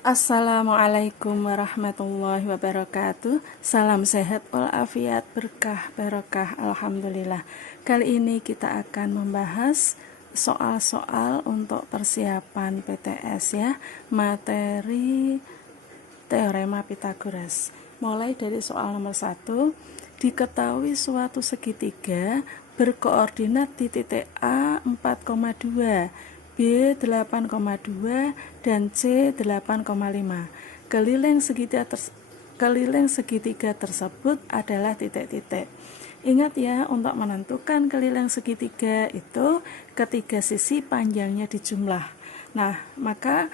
Assalamualaikum warahmatullahi wabarakatuh. Salam sehat walafiat, berkah barokah, alhamdulillah. Kali ini kita akan membahas soal-soal untuk persiapan PTS ya, materi teorema Pitagoras. Mulai dari soal nomor 1, diketahui suatu segitiga berkoordinat di titik A 4,2, B 8,2 dan C 8,5. Keliling segitiga tersebut adalah titik-titik. Ingat ya, untuk menentukan keliling segitiga itu ketiga sisi panjangnya dijumlah. Nah, maka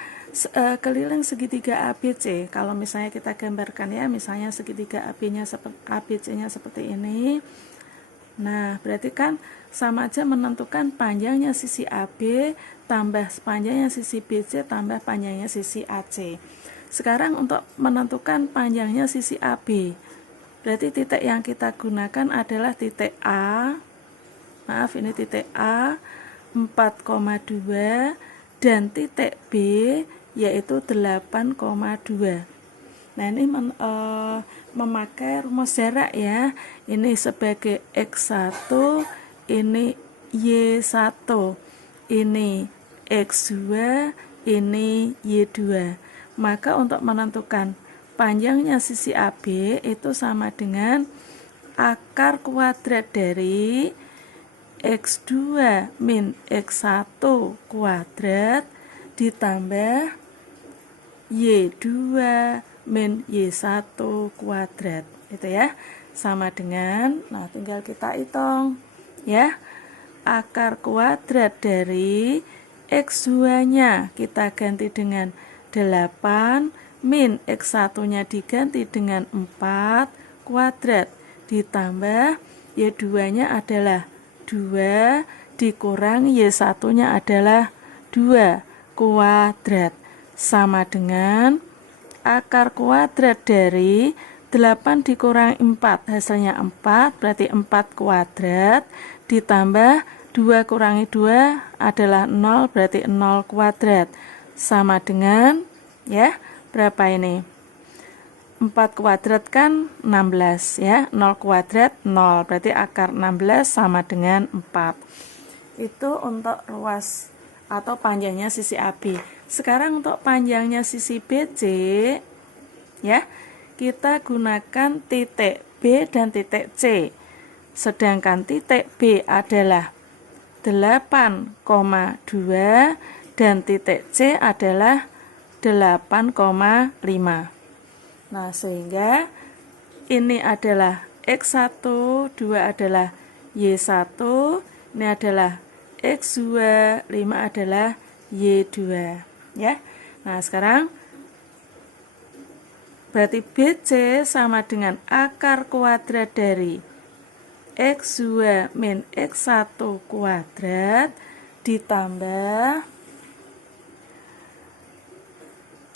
keliling segitiga ABC, kalau misalnya kita gambarkan ya, misalnya segitiga ABC-nya seperti ini. Nah, berarti kan sama aja menentukan panjangnya sisi AB tambah panjangnya sisi BC tambah panjangnya sisi AC. Sekarang untuk menentukan panjangnya sisi AB, berarti titik yang kita gunakan adalah titik A. Maaf, ini titik A 4,2 dan titik B yaitu 8,2. Nah, ini memakai rumus jarak ya. Ini sebagai X1, ini Y1, ini X2, ini Y2. Maka untuk menentukan panjangnya sisi AB itu sama dengan akar kuadrat dari X2 min X1 kuadrat ditambah Y2 min Y1 kuadrat, itu ya, sama dengan, nah tinggal kita hitung ya, akar kuadrat dari X2 nya kita ganti dengan 8 min X1 nya diganti dengan 4 kuadrat ditambah Y2 nya adalah 2 dikurang Y1 nya adalah 2 kuadrat, sama dengan akar kuadrat dari 8 dikurangi 4 hasilnya 4, berarti 4 kuadrat ditambah 2 kurangi 2 adalah 0, berarti 0 kuadrat, sama dengan ya, berapa ini? 4 kuadrat kan 16 ya, 0 kuadrat 0, berarti akar 16 sama dengan 4. Itu untuk ruas atau panjangnya sisi AB. Sekarang untuk panjangnya sisi BC ya, kita gunakan titik B dan titik C. Sedangkan titik B adalah 8,2 dan titik C adalah 8,5. Nah, sehingga ini adalah X1, 2 adalah Y1, ini adalah X2, 5 adalah Y2 ya. Nah, sekarang berarti BC sama dengan akar kuadrat dari X2 min X1 kuadrat ditambah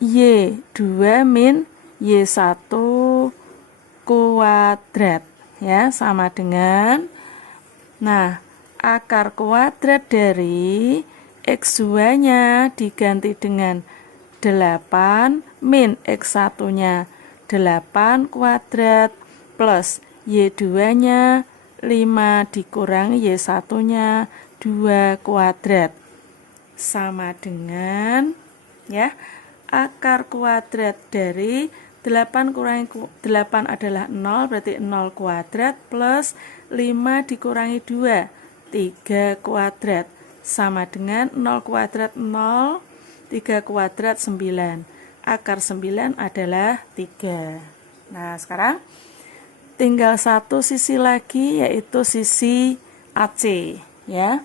Y2 min Y1 kuadrat ya, sama dengan, nah akar kuadrat dari X2 nya diganti dengan 8 min X1 nya 8 kuadrat plus Y2 nya 5 dikurangi Y1 nya 2 kuadrat, sama dengan ya, akar kuadrat dari 8 kurangi 8 adalah 0, berarti 0 kuadrat plus 5 dikurangi 2, 3 kuadrat, sama dengan 0 kuadrat 0, 3 kuadrat 9. Akar 9 adalah 3. Nah, sekarang tinggal satu sisi lagi, yaitu sisi AC ya.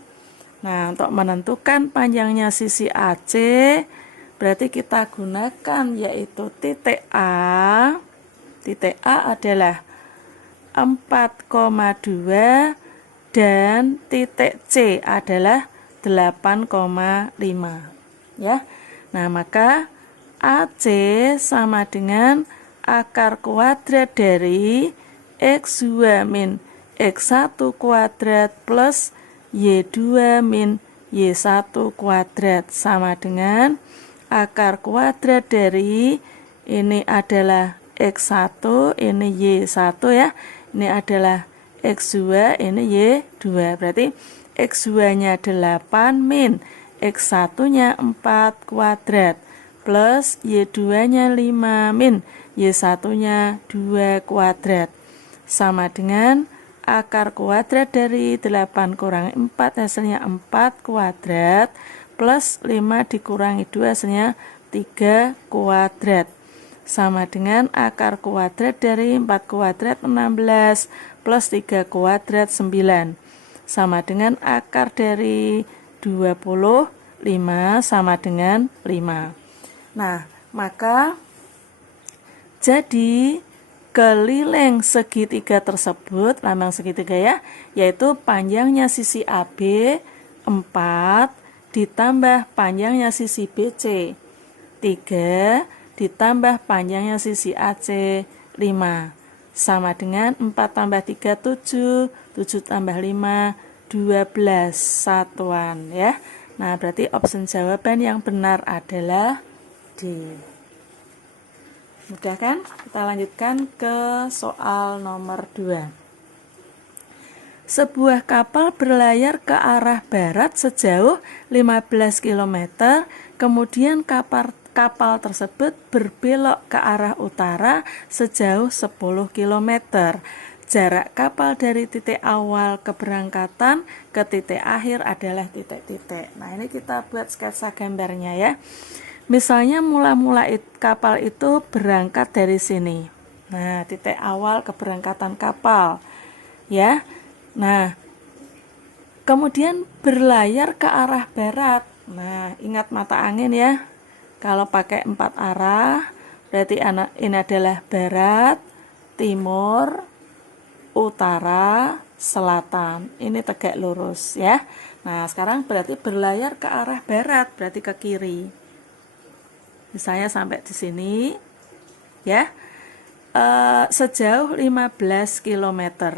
Nah, untuk menentukan panjangnya sisi AC berarti kita gunakan yaitu titik A. Titik A adalah 4,2 dan titik C adalah 8,5 ya. Nah, maka AC sama dengan akar kuadrat dari X2 min X1 kuadrat plus Y2 min Y1 kuadrat, sama dengan akar kuadrat dari ini adalah X1, ini Y1 ya. Ini adalah X2, ini Y2. Berarti X2-nya 8 min X1-nya 4 kuadrat plus Y2-nya 5 min Y1-nya 2 kuadrat sama dengan akar kuadrat dari 8 kurangi 4 hasilnya 4 kuadrat plus 5 dikurangi 2 hasilnya 3 kuadrat sama dengan akar kuadrat dari 4 kuadrat 16 plus 3 kuadrat 9 sama dengan akar dari 25 sama dengan 5. Nah, maka jadi keliling segitiga tersebut, lambang segitiga ya, yaitu panjangnya sisi AB 4 ditambah panjangnya sisi BC 3 ditambah panjangnya sisi AC 5 sama dengan 4 tambah 3 7, 7 tambah 5 12 satuan ya. Nah, berarti opsi jawaban yang benar adalah D. Mudah kan? Kita lanjutkan ke soal nomor 2. Sebuah kapal berlayar ke arah barat sejauh 15 km, kemudian kapal tersebut berbelok ke arah utara sejauh 10 km. Jarak kapal dari titik awal keberangkatan ke titik akhir adalah titik-titik. Nah, ini kita buat sketsa gambarnya ya. Misalnya mula-mula kapal itu berangkat dari sini. Nah, titik awal keberangkatan kapal. Ya. Nah, kemudian berlayar ke arah barat. Nah, ingat mata angin ya. Kalau pakai 4 arah, berarti ini adalah barat, timur, utara, selatan. Ini tegak lurus ya. Nah, sekarang berarti berlayar ke arah barat, berarti ke kiri. Misalnya sampai di sini ya. Sejauh 15 km.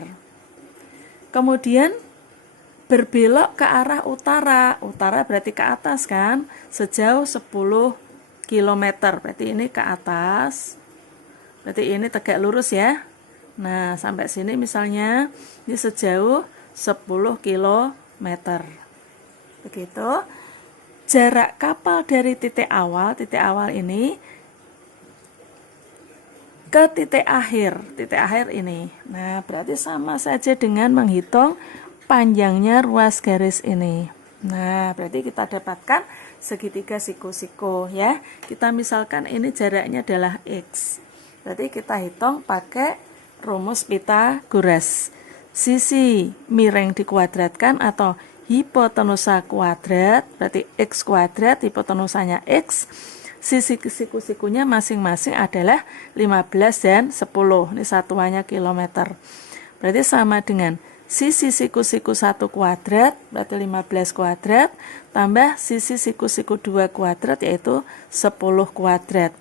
Kemudian berbelok ke arah utara. Utara berarti ke atas kan? Sejauh 10 km. Berarti ini ke atas. Berarti ini tegak lurus ya. Nah, sampai sini misalnya ini sejauh 10 km. Begitu. Jarak kapal dari titik awal ini ke titik akhir ini. Nah, berarti sama saja dengan menghitung panjangnya ruas garis ini. Nah, berarti kita dapatkan segitiga siku-siku ya. Kita misalkan ini jaraknya adalah X. Berarti kita hitung pakai rumus Pythagoras. Sisi miring dikuadratkan atau hipotenusa kuadrat, berarti X kuadrat, hipotenusanya X. Sisi siku-sikunya masing-masing adalah 15 dan 10. Ini satuannya kilometer. Berarti sama dengan sisi siku-siku 1 kuadrat, berarti 15 kuadrat, tambah sisi siku-siku 2 kuadrat, yaitu 10 kuadrat.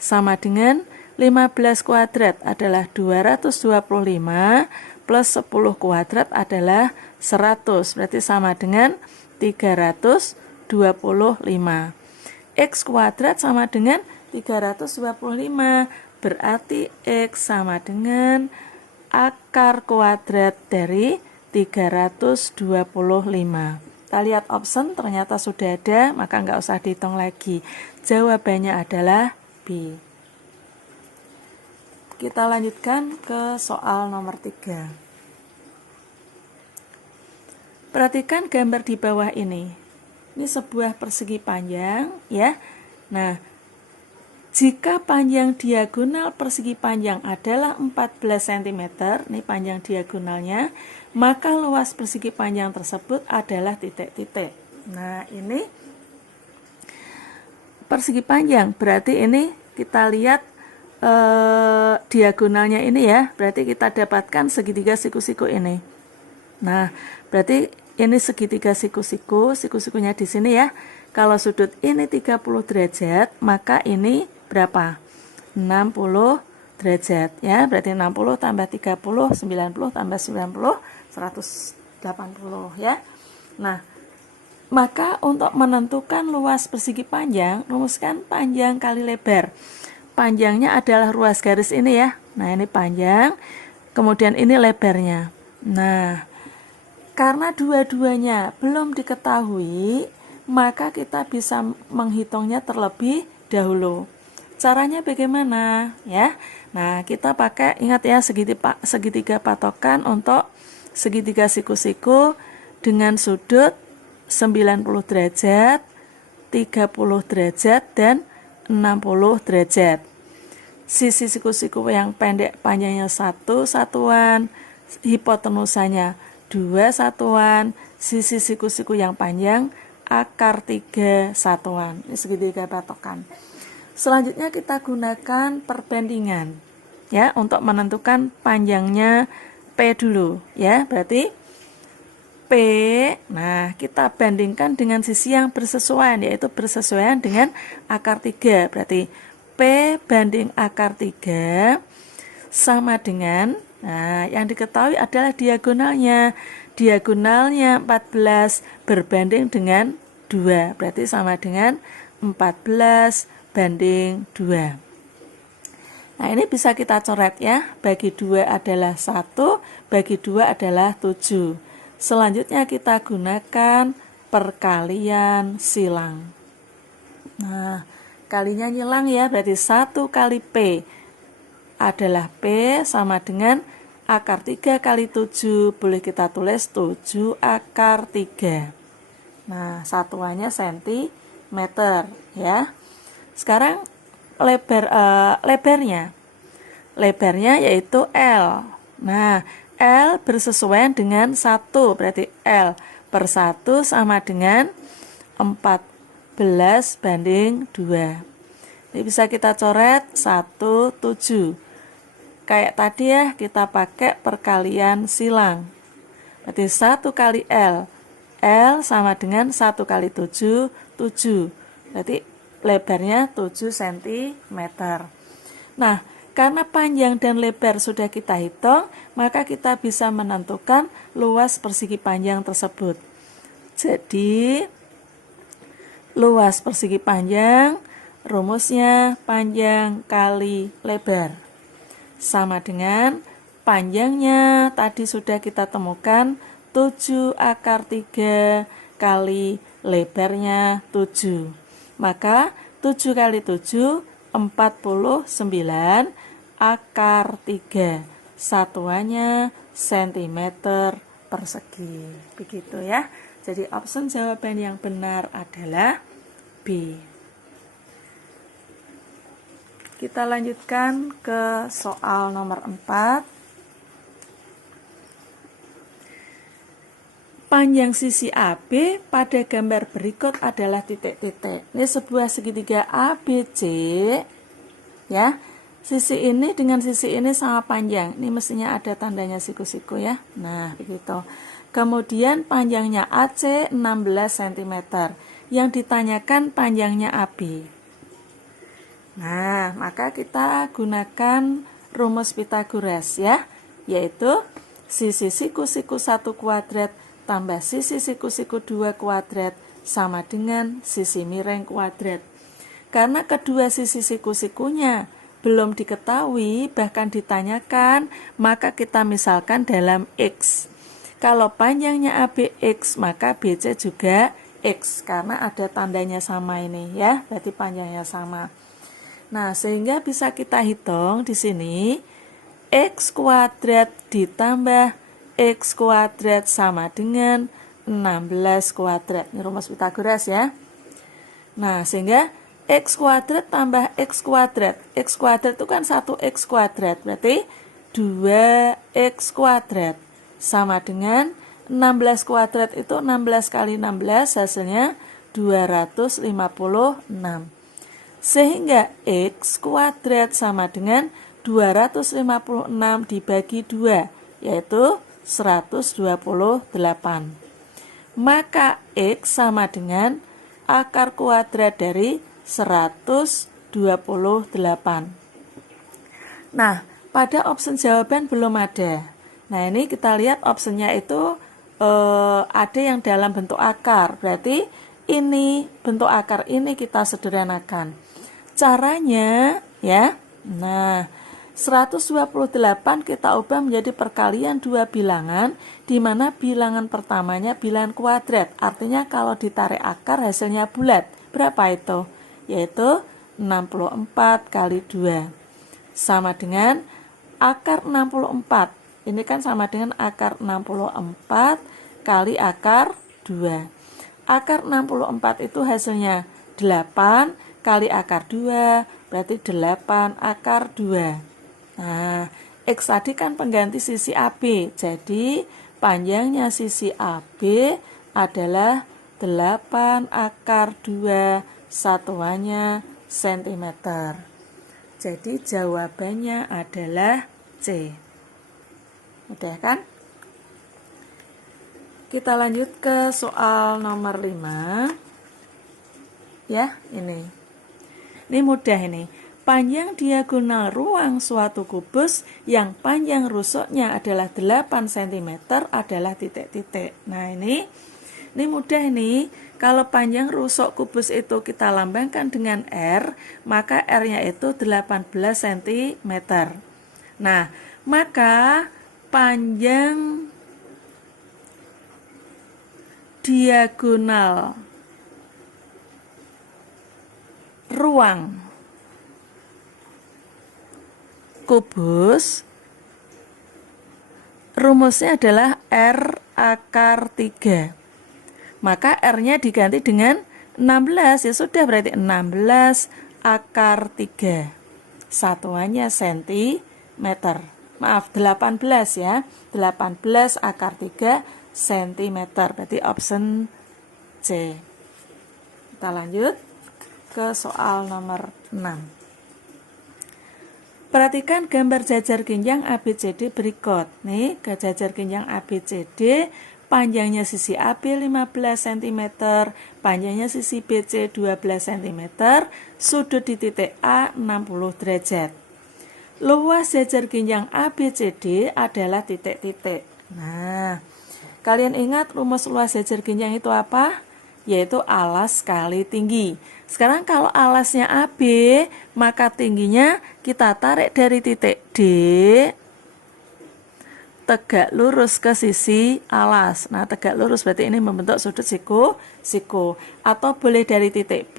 Sama dengan 15 kuadrat adalah 225, plus 10 kuadrat adalah 100, berarti sama dengan 325. X kuadrat sama dengan 325, berarti X sama dengan akar kuadrat dari 325. Kita lihat option, ternyata sudah ada, maka nggak usah dihitung lagi. Jawabannya adalah B. Kita lanjutkan ke soal nomor 3. Perhatikan gambar di bawah ini. Ini sebuah persegi panjang ya. Nah, jika panjang diagonal persegi panjang adalah 14 cm, ini panjang diagonalnya, maka luas persegi panjang tersebut adalah titik-titik. Nah, ini persegi panjang, berarti ini kita lihat diagonalnya ini ya, berarti kita dapatkan segitiga siku-siku ini. Nah, berarti ini segitiga siku-siku, siku-sikunya di sini ya. Kalau sudut ini 30 derajat, maka ini berapa? 60 derajat ya. Berarti 60 tambah 30, 90 tambah 90, 180 ya. Nah, Maka untuk menentukan luas persegi panjang, rumuskan panjang kali lebar. Panjangnya adalah ruas garis ini ya. Nah, ini panjang, kemudian ini lebarnya. Nah, karena dua-duanya belum diketahui, maka kita bisa menghitungnya terlebih dahulu. Caranya bagaimana ya? Nah, kita pakai, ingat ya, segitiga patokan untuk segitiga siku-siku dengan sudut 90 derajat, 30 derajat, dan 60 derajat. Sisi siku-siku yang pendek panjangnya 1 satuan, hipotenusanya 2 satuan, sisi siku-siku yang panjang akar 3 satuan. Ini segitiga patokan. Selanjutnya kita gunakan perbandingan ya untuk menentukan panjangnya P dulu ya. Berarti P, nah kita bandingkan dengan sisi yang bersesuaian, yaitu bersesuaian dengan akar 3. Berarti P banding akar 3 sama dengan, nah yang diketahui adalah diagonalnya. Diagonalnya 14 berbanding dengan 2. Berarti sama dengan 14 banding 2. Nah ini bisa kita coret ya. Bagi 2 adalah 1, bagi 2 adalah 7. Selanjutnya kita gunakan perkalian silang. Nah, kalinya nyilang ya, berarti 1 kali P adalah P sama dengan akar 3 kali 7, boleh kita tulis 7 akar 3. Nah, satuannya sentimeter ya. Sekarang lebarnya yaitu L. Nah, L bersesuaian dengan 1, berarti L per 1 sama dengan 14 banding 2. Ini bisa kita coret 1, 7. Kayak tadi ya, kita pakai perkalian silang. Berarti 1 kali L. L sama dengan 1 kali 7, 7. Berarti lebarnya 7 cm. Nah, karena panjang dan lebar sudah kita hitung, maka kita bisa menentukan luas persegi panjang tersebut. Jadi, luas persegi panjang, rumusnya panjang kali lebar. Sama dengan panjangnya tadi sudah kita temukan 7 akar 3 kali lebarnya 7. Maka 7 kali 7, 49 akar 3. Satuannya sentimeter persegi. Begitu ya. Jadi option jawaban yang benar adalah B. Kita lanjutkan ke soal nomor 4. Panjang sisi AB pada gambar berikut adalah titik-titik. Ini sebuah segitiga ABC ya. Sisi ini dengan sisi ini sama panjang. Ini mestinya ada tandanya siku-siku ya. Nah, begitu. Kemudian panjangnya AC 16 cm. Yang ditanyakan panjangnya AB. Nah, maka kita gunakan rumus Pythagoras ya, yaitu sisi siku-siku 1 kuadrat tambah sisi siku-siku 2 kuadrat sama dengan sisi miring kuadrat. Karena kedua sisi siku-sikunya belum diketahui, bahkan ditanyakan, maka kita misalkan dalam X. Kalau panjangnya AB X, maka BC juga X, karena ada tandanya sama ini ya, berarti panjangnya sama. Nah, sehingga bisa kita hitung di sini, X kuadrat ditambah X kuadrat sama dengan 16 kuadrat. Ini rumus Pythagoras ya. Nah, sehingga X kuadrat tambah X kuadrat. X kuadrat itu kan 1X kuadrat. Berarti 2X kuadrat. Sama dengan 16 kuadrat itu 16 kali 16 hasilnya 256. Sehingga X kuadrat sama dengan 256 dibagi 2, yaitu 128. Maka X sama dengan akar kuadrat dari 128. Nah, pada option jawaban belum ada. Nah, ini kita lihat optionnya itu ada yang dalam bentuk akar. Berarti ini bentuk akar ini kita sederhanakan. Caranya ya. Nah, 128 kita ubah menjadi perkalian dua bilangan, di mana bilangan pertamanya bilangan kuadrat. Artinya kalau ditarik akar hasilnya bulat. Berapa itu? Yaitu 64 kali 2. Sama dengan akar 64. Ini kan sama dengan akar 64 kali akar 2. Akar 64 itu hasilnya 8 kali akar 2, berarti 8 akar 2. Nah, X tadi kan pengganti sisi AB, jadi panjangnya sisi AB adalah 8 akar 2, satuannya cm. Jadi jawabannya adalah C. Mudah kan? Kita lanjut ke soal nomor 5. Ya, ini. Ini mudah ini. Panjang diagonal ruang suatu kubus yang panjang rusuknya adalah 8 cm adalah titik-titik. Nah, ini mudah ini. Kalau panjang rusuk kubus itu kita lambangkan dengan R, maka R-nya itu 18 cm. Nah, maka panjang diagonal ruang kubus rumusnya adalah R akar 3. Maka R-nya diganti dengan 16, ya sudah berarti 16 akar 3. Satuannya cm. Maaf, 18 ya. 18 akar 3 cm. Berarti option C. Kita lanjut ke soal nomor 6. Perhatikan gambar jajar genjang ABCD berikut. Nih, ke jajar genjang ABCD, panjangnya sisi AB 15 cm, panjangnya sisi BC 12 cm, sudut di titik A 60 derajat. Luas jajar genjang ABCD adalah titik-titik. Nah, kalian ingat rumus luas jajar genjang itu apa? Yaitu alas kali tinggi. Sekarang kalau alasnya AB, maka tingginya kita tarik dari titik D, tegak lurus ke sisi alas. Nah, tegak lurus berarti ini membentuk sudut siku. Atau boleh dari titik B,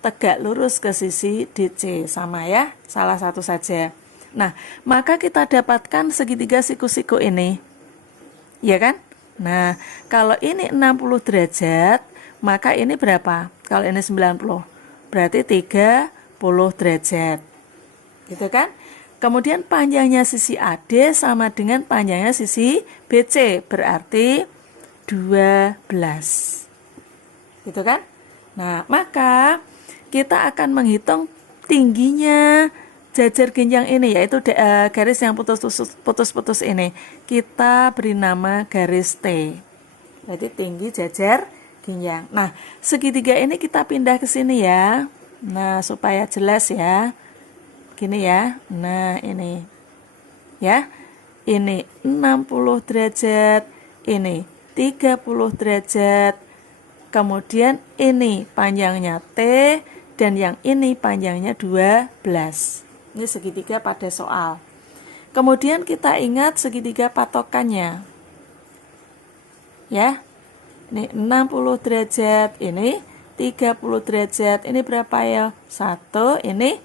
tegak lurus ke sisi DC. Sama ya, salah satu saja. Nah, maka kita dapatkan segitiga siku-siku ini. Ya kan? Nah, kalau ini 60 derajat, maka ini berapa? Kalau ini 90, berarti 30 derajat. Gitu kan? Kemudian panjangnya sisi AD sama dengan panjangnya sisi BC, berarti 12. Gitu kan? Nah, maka kita akan menghitung tingginya jajar genjang ini, yaitu garis yang putus-putus ini. Kita beri nama garis T. Berarti tinggi jajar genjang. Nah, segitiga ini kita pindah ke sini ya. Nah, supaya jelas ya. Gini ya. Nah, ini. Ya. Ini 60 derajat, ini 30 derajat. Kemudian ini panjangnya T dan yang ini panjangnya 12. Ini segitiga pada soal. Kemudian kita ingat segitiga patokannya. Ya. Ini 60 derajat, ini 30 derajat. Ini berapa ya? 1, ini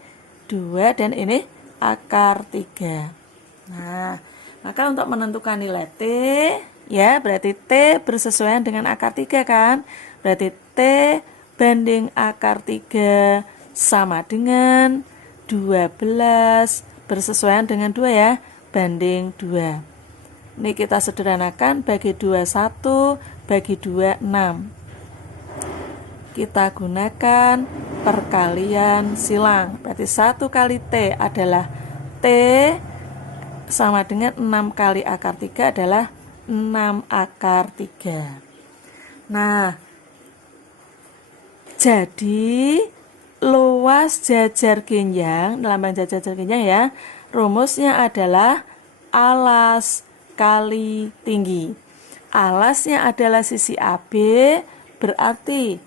2, dan ini akar 3. Nah, maka untuk menentukan nilai T, ya berarti T bersesuaian dengan akar 3 kan? Berarti T banding akar 3 sama dengan 12, bersesuaian dengan 2 ya, banding 2. Ini kita sederhanakan, bagi 2 1, bagi 2 6. Kita gunakan perkalian silang. Berarti 1 kali T adalah T sama dengan 6 kali akar 3 adalah 6 akar 3. Nah, jadi luas jajar genjang, lambang jajar genjang ya, rumusnya adalah alas kali tinggi. alasnya adalah sisi AB, berarti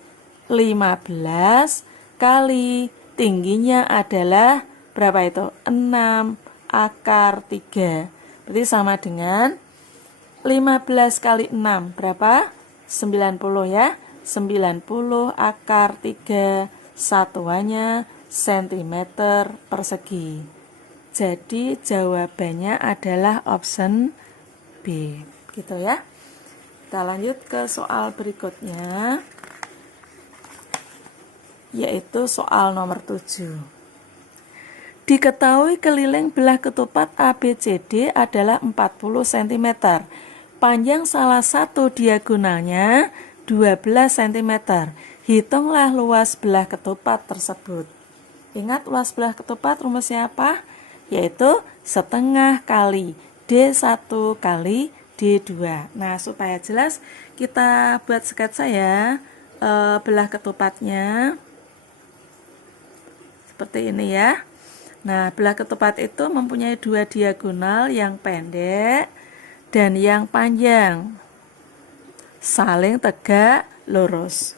15 kali tingginya adalah berapa itu? 6 akar 3. Berarti sama dengan 15 kali 6 berapa? 90 ya. 90 akar 3 satuannya sentimeter persegi. Jadi jawabannya adalah option B. Gitu ya. Kita lanjut ke soal berikutnya, yaitu soal nomor 7. Diketahui keliling belah ketupat ABCD adalah 40 cm. Panjang salah satu diagonalnya 12 cm. Hitunglah luas belah ketupat tersebut. Ingat luas belah ketupat rumusnya apa? Yaitu setengah kali D1 kali D2. Nah, supaya jelas kita buat sketsa ya belah ketupatnya. Seperti ini ya. Nah, belah ketupat itu mempunyai dua diagonal yang pendek dan yang panjang, saling tegak lurus.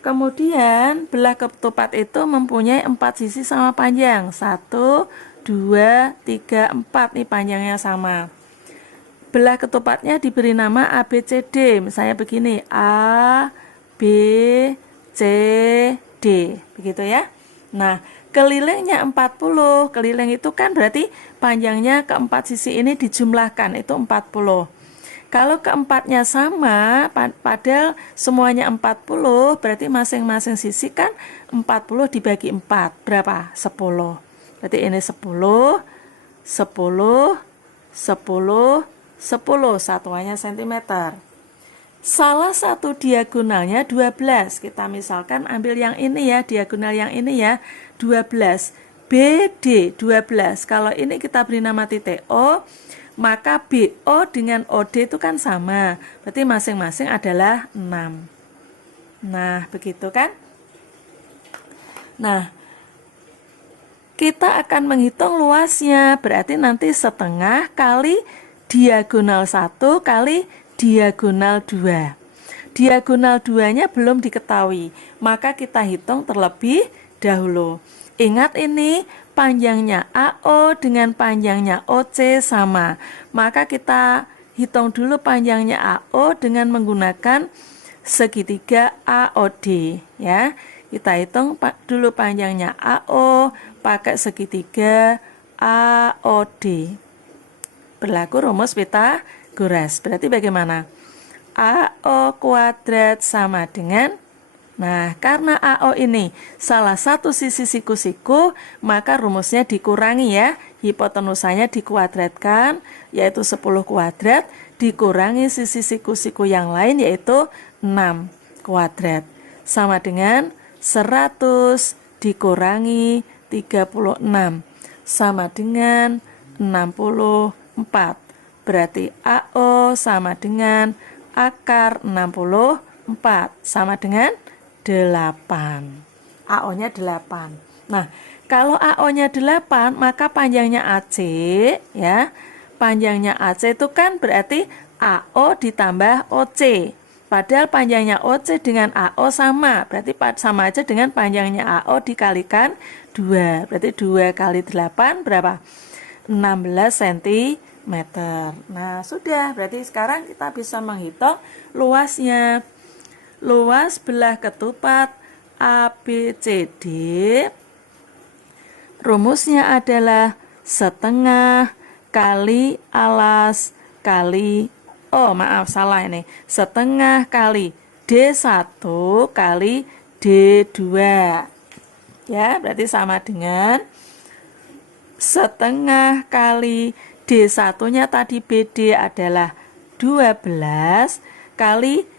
Kemudian belah ketupat itu mempunyai 4 sisi sama panjang, 1, 2, 3, 4 nih panjangnya sama. Belah ketupatnya diberi nama ABCD, misalnya begini, A, B, C, D, begitu ya. Nah, kelilingnya 40, keliling itu kan berarti panjangnya keempat sisi ini dijumlahkan, itu 40. Kalau keempatnya sama, padahal semuanya 40, berarti masing-masing sisi kan 40 dibagi 4, berapa? 10. Berarti ini 10, 10, 10, 10, satuannya cm. Salah satu diagonalnya 12. Kita misalkan ambil yang ini ya, diagonal yang ini ya, 12. BD 12. Kalau ini kita beri nama titik O, maka BO dengan OD itu kan sama. Berarti masing-masing adalah 6. Nah, begitu kan? Nah, kita akan menghitung luasnya. Berarti nanti setengah kali diagonal 1 kali diagonal 2. Diagonal 2-nya belum diketahui, maka kita hitung terlebih dahulu. Ingat ini panjangnya AO dengan panjangnya OC sama, maka kita hitung dulu panjangnya AO dengan menggunakan segitiga AOD ya. Kita hitung dulu panjangnya AO pakai segitiga AOD. Berlaku rumus Pythagoras. Berarti bagaimana? AO kuadrat sama dengan, nah karena AO ini salah satu sisi siku-siku, maka rumusnya dikurangi ya. Hipotenusanya dikuadratkan, yaitu 10 kuadrat, dikurangi sisi siku-siku yang lain, yaitu 6 kuadrat. Sama dengan 100 dikurangi 36, sama dengan 64. Berarti AO sama dengan akar 64, sama dengan 8. AO-nya 8. Nah, kalau AO-nya 8, maka panjangnya AC ya. Panjangnya AC itu kan berarti AO ditambah OC. Padahal panjangnya OC dengan AO sama, berarti sama aja dengan panjangnya AO dikalikan 2. Berarti 2 kali 8 berapa? 16 cm. Nah, sudah. Berarti sekarang kita bisa menghitung luasnya. Luas belah ketupat ABCD, rumusnya adalah setengah kali alas kali, setengah kali D1 kali D2 ya, berarti sama dengan setengah kali D1-nya tadi BD adalah 12 kali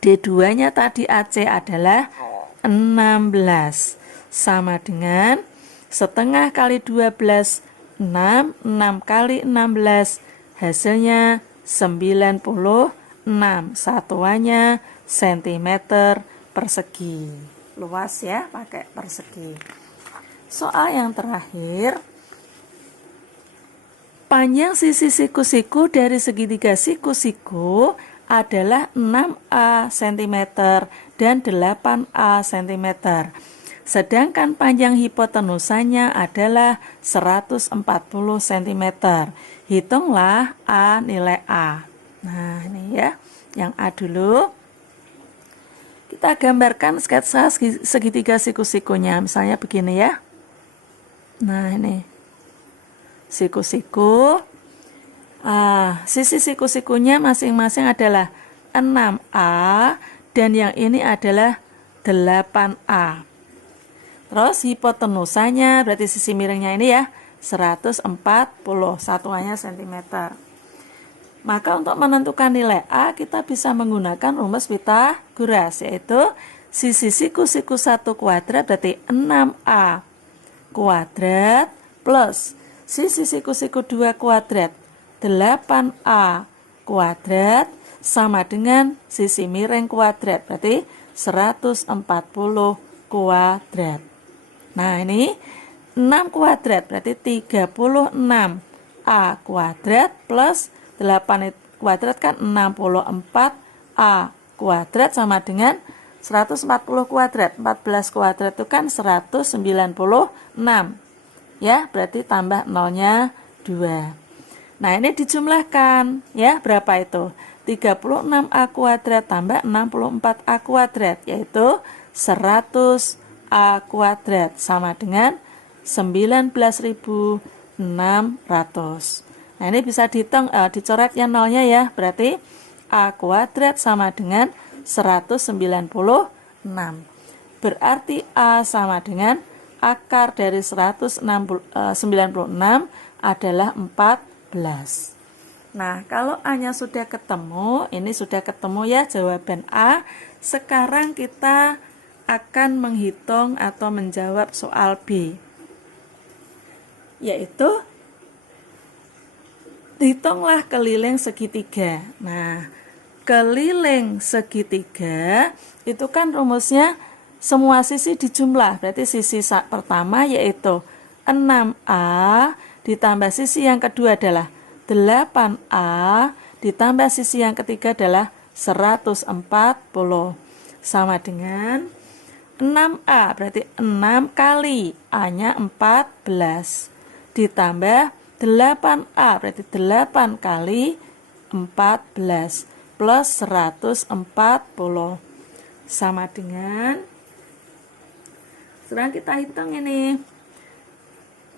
D2-nya tadi AC adalah 16, sama dengan setengah kali 12, 6 kali 16, hasilnya 96, satuannya sentimeter persegi. Luas ya, pakai persegi. Soal yang terakhir, Panjang sisi siku-siku dari segitiga siku-siku adalah 6A cm dan 8A cm. Sedangkan panjang hipotenusanya adalah 140 cm. Hitunglah A, nilai A. Nah, ini ya, yang A dulu. Kita gambarkan sketsa segitiga siku-sikunya. Misalnya begini ya. Nah, ini siku-siku. Sisi siku-sikunya masing-masing adalah 6A dan yang ini adalah 8A. Terus hipotenusanya berarti sisi miringnya ini ya 140, satuannya cm. Maka untuk menentukan nilai A kita bisa menggunakan rumus Pythagoras, yaitu sisi siku-siku 1 kuadrat berarti 6A kuadrat plus sisi siku-siku 2 kuadrat 8A kuadrat sama dengan sisi miring kuadrat berarti 140 kuadrat. Nah, ini 6 kuadrat berarti 36A kuadrat plus 8 kuadrat kan 64A kuadrat sama dengan 140 kuadrat. 14 kuadrat itu kan 196. Ya, berarti tambah nolnya 2. Nah, ini dijumlahkan ya, berapa itu? 36A kuadrat tambah 64A kuadrat, yaitu 100A kuadrat sama dengan 19.600. Nah, ini bisa dihitung, dicoret ya nolnya ya, berarti A kuadrat sama dengan 196. Berarti A sama dengan akar dari 196 adalah 14. Nah, kalau A-nya sudah ketemu, ini sudah ketemu ya jawaban A. Sekarang kita akan menghitung atau menjawab soal B, yaitu hitunglah keliling segitiga. Nah, keliling segitiga itu kan rumusnya semua sisi dijumlah. Berarti sisi pertama yaitu 6A ditambah sisi yang kedua adalah 8A ditambah sisi yang ketiga adalah 140 sama dengan 6A berarti 6 kali A-nya 14 ditambah 8A berarti 8 kali 14 plus 140 sama dengan, sekarang kita hitung ini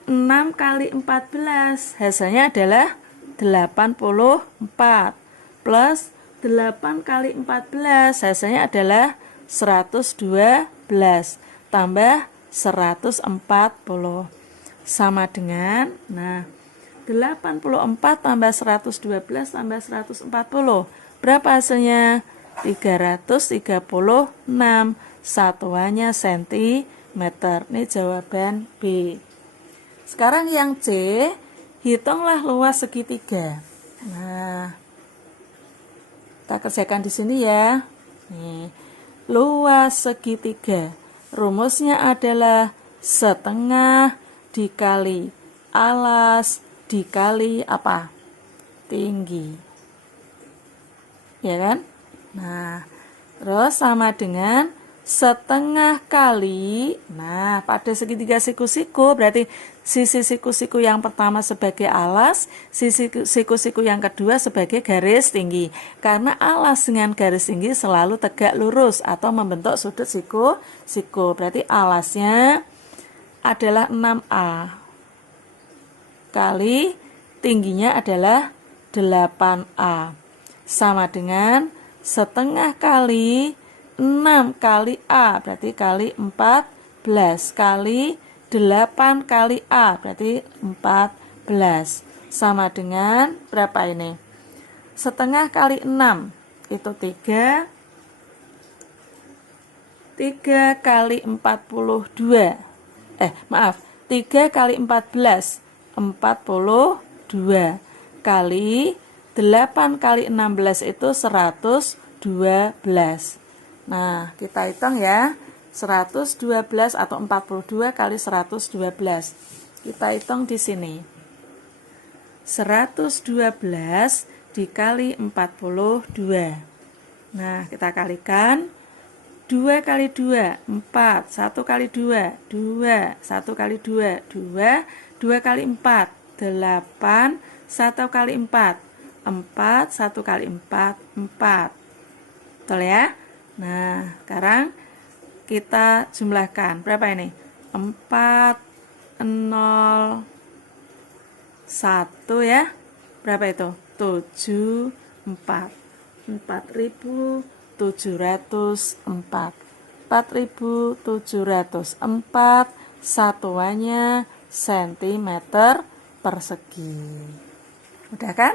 6 kali 14 hasilnya adalah 84 plus 8 kali 14 hasilnya adalah 112 tambah 140 sama dengan, nah 84 tambah 112 tambah 140 berapa hasilnya? 336, satuannya sentimeter. Ini jawaban B. Sekarang yang C, hitunglah luas segitiga. Nah, kita kerjakan di sini ya. Nih, luas segitiga. Rumusnya adalah setengah dikali alas dikali apa? Tinggi. Ya kan? Nah, terus sama dengan setengah kali, nah pada segitiga siku-siku berarti sisi siku-siku yang pertama sebagai alas, sisi siku-siku yang kedua sebagai garis tinggi. Karena alas dengan garis tinggi selalu tegak lurus atau membentuk sudut siku-siku. Berarti alasnya adalah 6A kali tingginya adalah 8A sama dengan setengah kali 6 kali A berarti kali 14 kali 8 kali A berarti 14 sama dengan berapa ini? Setengah kali 6 itu 3 kali 42 3 kali 14 42 kali 8 kali 16 itu 112. Nah, kita hitung ya. 112 atau 42 kali 112. Kita hitung di sini. 112 dikali 42. Nah, kita kalikan. 2 kali 2, 4. 1 kali 2, 2. 1 kali 2, 2. 2 kali 4, 8. 1 kali 4, 4. 1 kali 4, 4. Betul ya? Nah, sekarang kita jumlahkan. Berapa ini? 4, 0, 1 ya. Berapa itu? 7, 4. 4.704. 4.704 satuannya sentimeter persegi. Udah kan?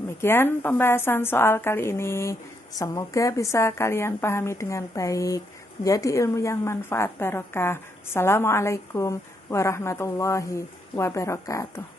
Demikian pembahasan soal kali ini. Semoga bisa kalian pahami dengan baik, menjadi ilmu yang manfaat barokah. Assalamualaikum warahmatullahi wabarakatuh.